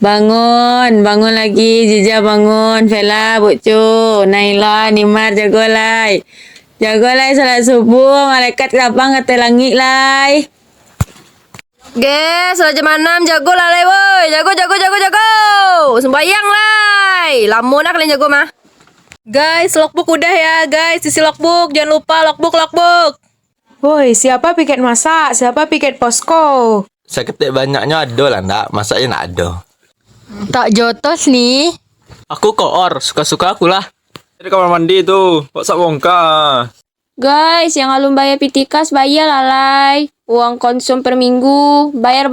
Bangun, bangun lagi. Jija bangun. Vela, Bukcu, Naila, Nimar, jago lai. Jago lai salat subuh. Malaikat lapang kata langit lai. Ge, salat jam 6 jago lah lai woi. Jago. Sembayang lai. Lama nak kalian jago mah. Guys, logbook udah ya guys. Isi logbook, jangan lupa logbook. Woi, siapa piket masak? Siapa piket posko? Saya ketik banyaknya ada lah ndak, masaknya nak ada. Tak jotos nih. Aku koor, suka-suka aku lah. Di kamar mandi tuh, paksa bongkar. Guys, yang alum bayar pitikas bayar lalai. Uang konsum per minggu. Bayar.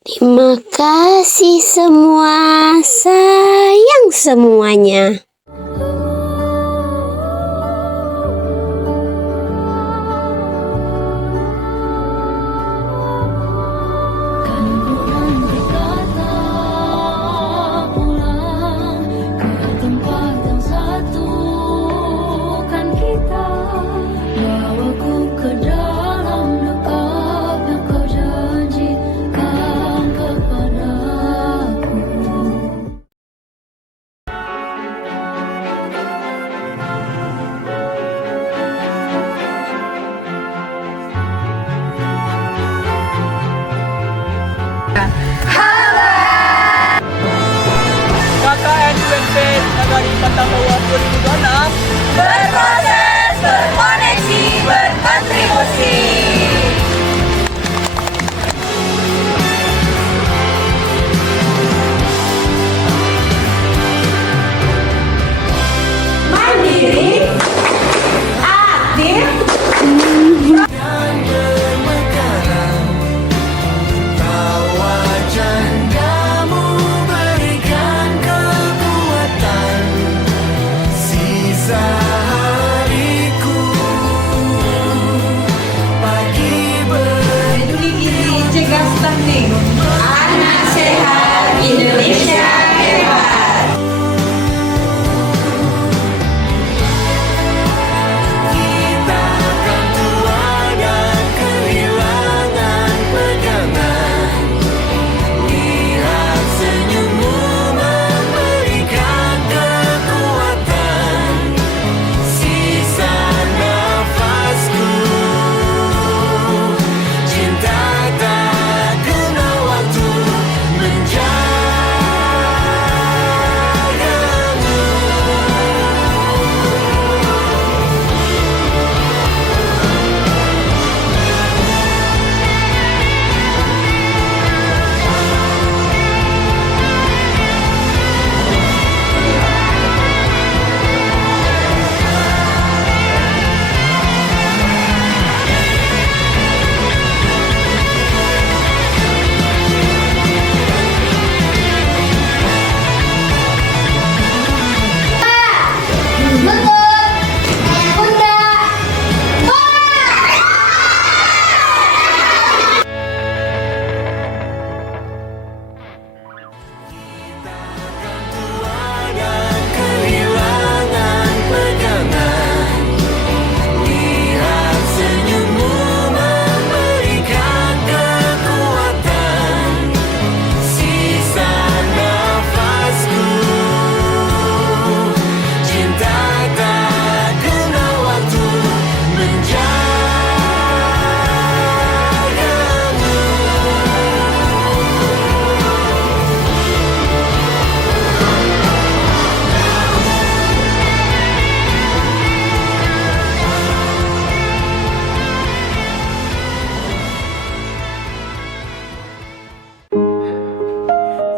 Terima kasih semua, sayang semuanya. KKN UNP Nagari Patamawa 2026 Berproses, berkoneksi, berkontribusi. Mandiri, aktif, anak sehat, Indonesia hebat.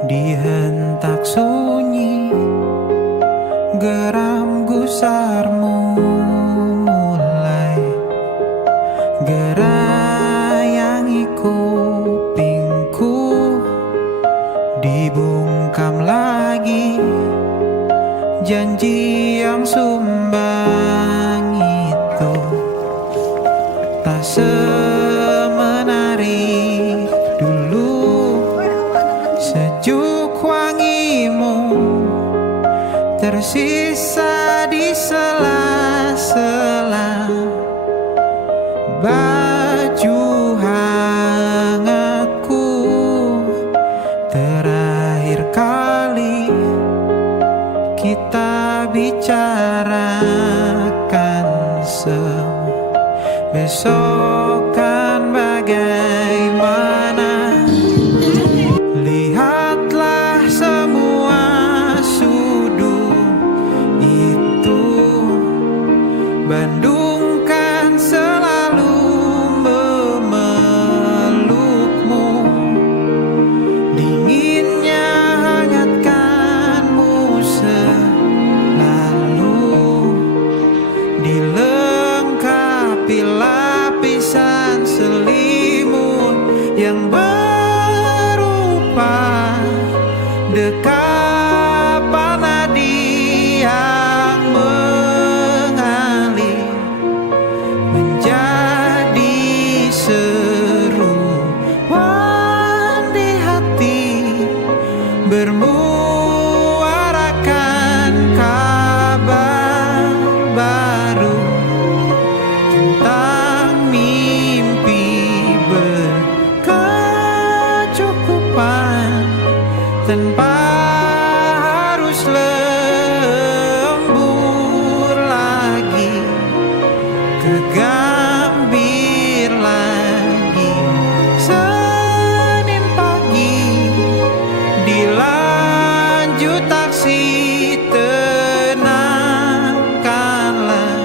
Dihentak sunyi, geram gusarmu mulai gerayangi kupingku, dibungkam lagi janji yang sumbang itu tak semenarik dulu. Sejuk wangimu tersisa di sela-sela baju hangatku. kita bicarakan semua. Besok kan bagaimana? Lihatlah semua sudut itu. Bandung kan selalu memelukmu. Dinginnya hangatkanmu selalu. Dilengkapi lapisan selimut yang berupa dekapan nadi yang mengalir menjadi seruan di hati, bermuarakan kabar baru tentang mimpi berkecukupan tanpa harus lembur lagi, kegambir lagi. Senin pagi dilanjut taksi, tenangkanlah,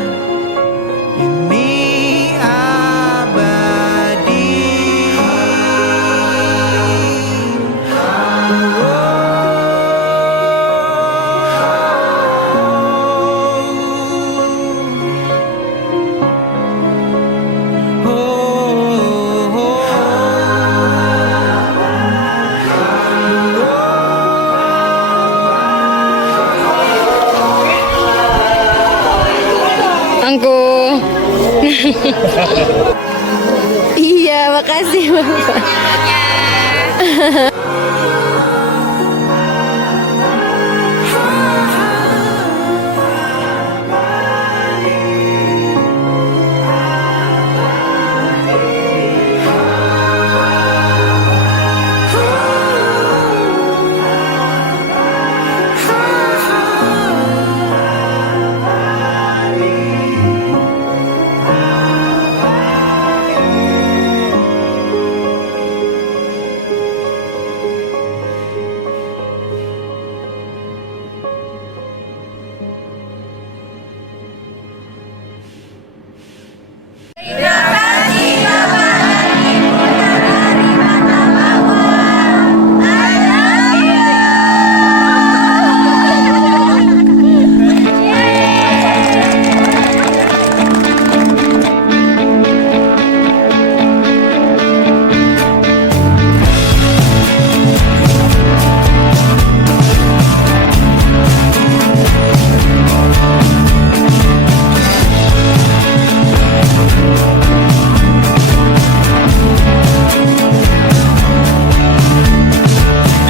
ini abadi. Angku. Iya, makasih Bapak.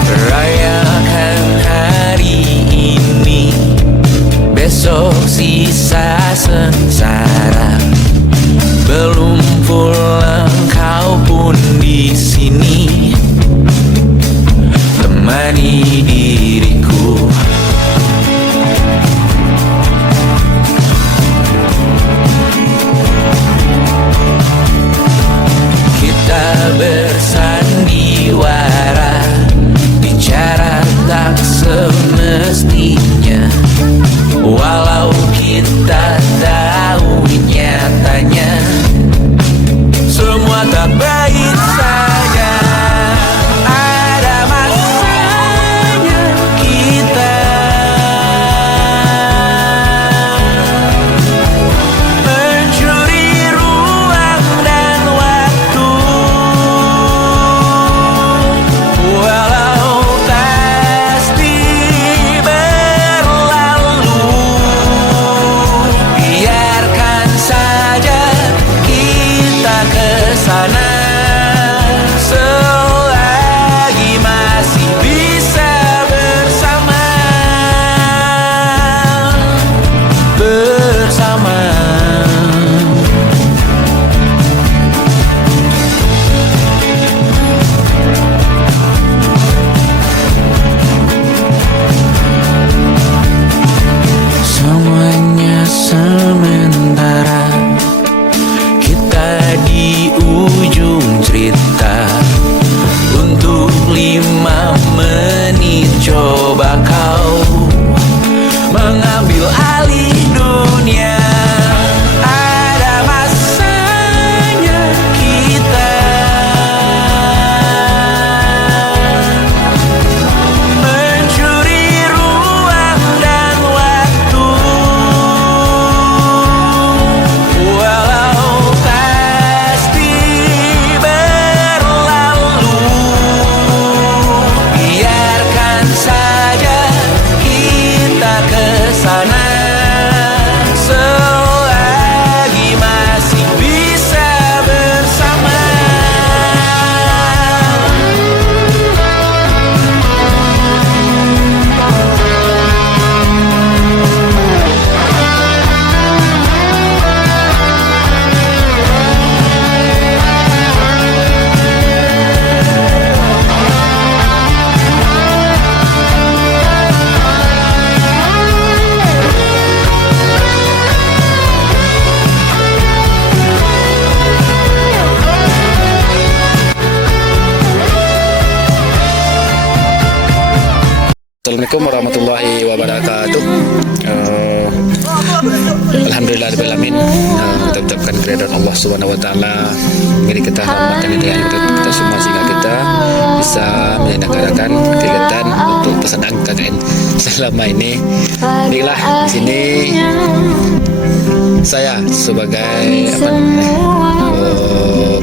Rayakan hari ini, besok sisa sengsara. Belum pulang kau pun di sini, temani diriku. Kita bersandiwara, bicara tak semestinya, walau kita tahu nyatanya semua tak baik saja. Ada masanya kita mencuri ruang dan waktu, walau pasti berat. Assalamualaikum warahmatullahi wabarakatuh. Alhamdulillahirrahmanirrahim. Kita ucapkan kehadiran Allah Subhanahu Wa Taala beri kita rahmat dan hidayah untuk kita semua sehingga kita bisa menyelenggarakan kegiatan untuk pesanan KKN selama ini. Baiklah, di sini saya sebagai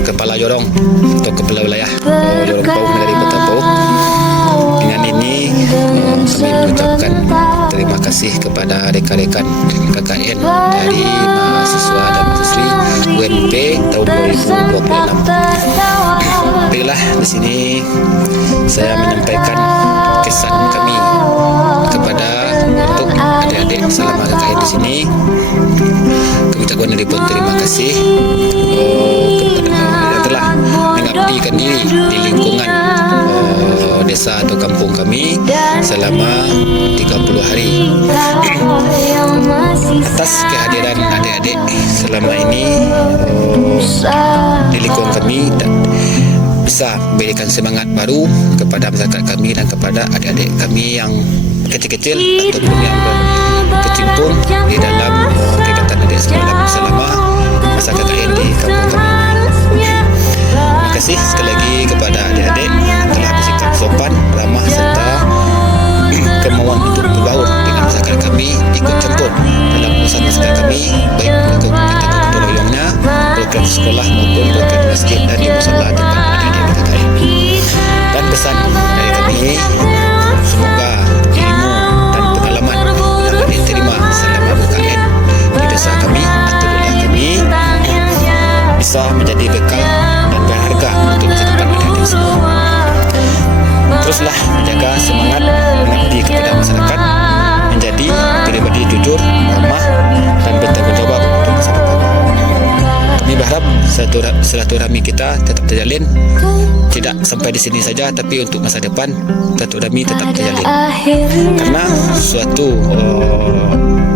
kepala jorong atau kepala wilayah Jorong Pauh dari Kota Pauh. Dengan ini kami mengucapkan terima kasih kepada rekan-rekan KKN dari mahasiswa dan mahasiswi UNP tahun 2026. Baiklah, di sini saya menyampaikan kesan kami kepada untuk adik-adik selama KKN di sini. Kami ucapkan terima kasih kepada telah mengabdikan diri di lingkungan desa atau kampung kami selama 30 hari. Atas kehadiran adik-adik selama ini di lingkungan kami bisa memberikan semangat baru kepada masyarakat kami dan kepada adik-adik kami yang kecil-kecil ataupun yang berkecimpung di dalam kegiatan adik selama masa KKN di kampung kami. Terima kasih sekali lagi kepada adik-adik telah bersikap sopan, ramah serta kemauan untuk berbaur dengan masyarakat kami, ikut campur dalam urusan masyarakat kami, baik untuk kita gotong royongnya, program sekolah maupun program masjid dan di musala tempat adik-adik KKN. Dan pesan dari kami, semoga ilmu dan pengalaman yang dapat diterima selama KKN di desa kami atau wilayah kami bisa menjadi bekal dan berharga untuk masa depan adik-adik semua. Teruslah menjaga semangat mengabdi kepada masyarakat, menjadi pribadi jujur, ramah dan bertanggung jawab untuk masa depan. Kami berharap silaturahmi kita tetap terjalin, tidak sampai di sini saja, tapi untuk masa depan silaturahmi tetap terjalin. Karena suatu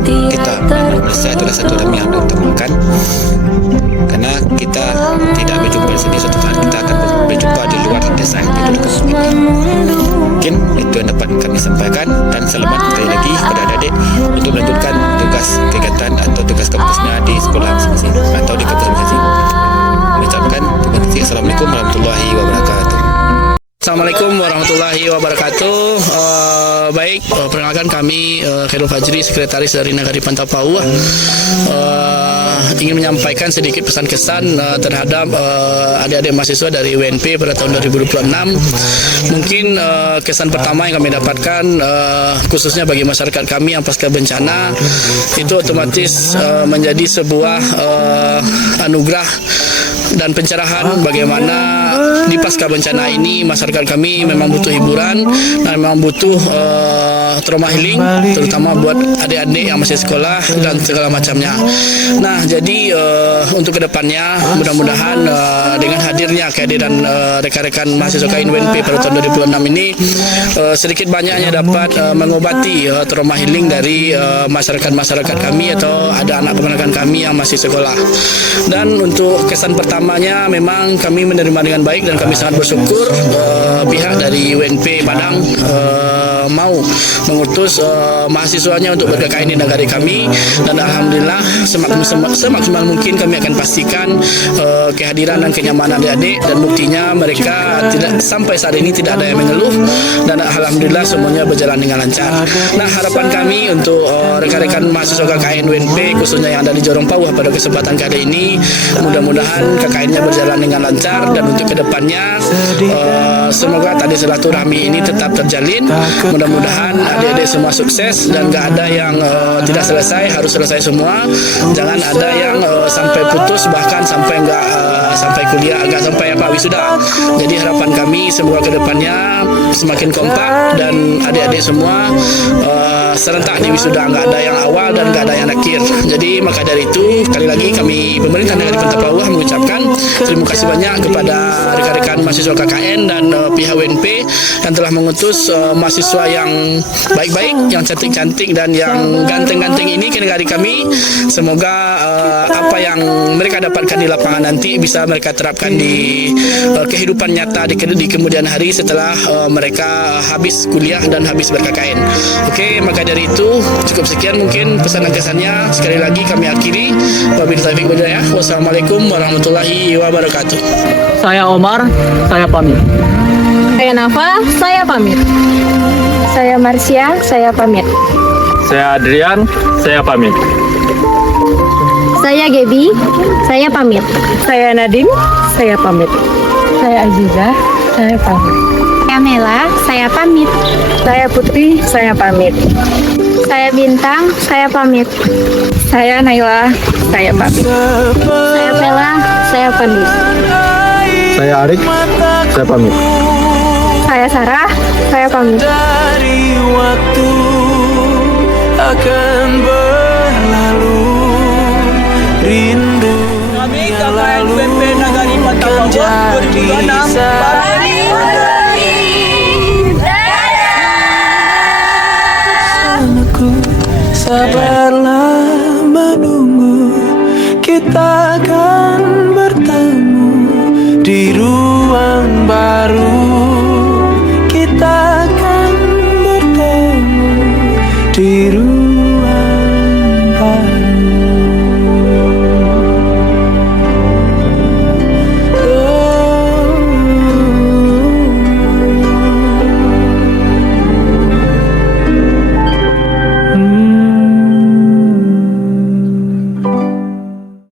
kita Malaysia itulah silaturahmi yang diutamakan. Karena kita tidak berjumpa di sini, suatu saat kita akan berjumpa di luar desa yang di dekat sini. Mungkin itu yang dapat kami sampaikan, dan selamat sekali lagi kepada adik-adik untuk melanjutkan tugas kegiatan atau tugas kampusnya di sekolah masing-masing atau di kampus masing-masing. Mengucapkan terima kasih. Assalamualaikum warahmatullahi wabarakatuh. Assalamualaikum warahmatullahi wabarakatuh. Baik, perkenalkan kami Khairul Fajri, sekretaris dari Nagari Pantau Pauh. Ingin menyampaikan sedikit pesan kesan terhadap adik-adik mahasiswa dari UNP pada tahun 2026. Mungkin kesan pertama yang kami dapatkan khususnya bagi masyarakat kami yang pasca bencana itu otomatis menjadi sebuah anugerah dan pencerahan bagaimana di pasca bencana ini masyarakat kami memang butuh hiburan dan memang butuh trauma healing, terutama buat adik-adik yang masih sekolah dan segala macamnya. Nah, jadi untuk kedepannya mudah-mudahan dengan hadirnya kehadiran rekan-rekan mahasiswa KKN UNP pada tahun 2026 ini sedikit banyaknya dapat mengobati trauma healing dari masyarakat kami atau ada anak keponakan kami yang masih sekolah. Dan untuk kesan pertamanya memang kami menerima dengan baik dan kami sangat bersyukur pihak dari UNP Padang mau mengutus mahasiswanya untuk ber-KKN di negara kami, dan alhamdulillah semaksimal mungkin kami akan pastikan kehadiran dan kenyamanan adik-adik, dan buktinya mereka tidak sampai saat ini tidak ada yang mengeluh dan alhamdulillah semuanya berjalan dengan lancar. Nah, harapan kami untuk rekan-rekan mahasiswa KKN UNP khususnya yang ada di Jorong Pauh pada kesempatan kali ini, mudah-mudahan KKN-nya berjalan dengan lancar, dan untuk kedepannya semoga tadi silaturahmi ini tetap terjalin. Mudah-mudahan adik-adik semua sukses dan gak ada yang tidak selesai, harus selesai semua. Jangan ada yang sampai putus, bahkan sampai enggak sampai kuliah, enggak sampai wisuda. Jadi harapan kami semoga kedepannya semakin kompak dan adik-adik semua serentak di wisuda, nggak ada yang awal dan nggak ada yang akhir. Jadi maka dari itu sekali lagi kami pemerintah negeri Kota Papua mengucapkan terima kasih banyak kepada rekan-rekan mahasiswa KKN dan pihak WNP yang telah mengutus mahasiswa yang baik-baik, yang cantik-cantik dan yang ganteng-ganteng ini ke negara kami. Semoga apa yang mereka dapatkan di lapangan nanti bisa mereka terapkan di kehidupan nyata di kemudian hari setelah mereka habis kuliah dan habis ber-KKN. Oke, maka dari itu cukup sekian mungkin pesan dan kesannya. Sekali lagi kami akhiri. Wabillahi taufiq wal hidayah. Wassalamualaikum warahmatullahi wabarakatuh. Saya Omar, saya pamit. Saya Nafa, saya pamit. Saya Marsya, saya pamit. Saya Adrian, saya pamit. Saya Gebi, saya pamit. Saya Nadine, saya pamit. Saya Aziza, saya pamit. Saya Mela, saya pamit. Saya Putri, saya pamit. Saya Bintang, saya pamit. Saya Naila, saya pamit. Saya Bella, saya pamit. Saya Arik, saya pamit. Saya Sarah, saya pamit. Dari waktu akan berlalu, rindu yang lalu akan jadi bersamaku. Sabarlah menunggu, kita akan bertemu di ruang baru. Kita akan bertemu di ruang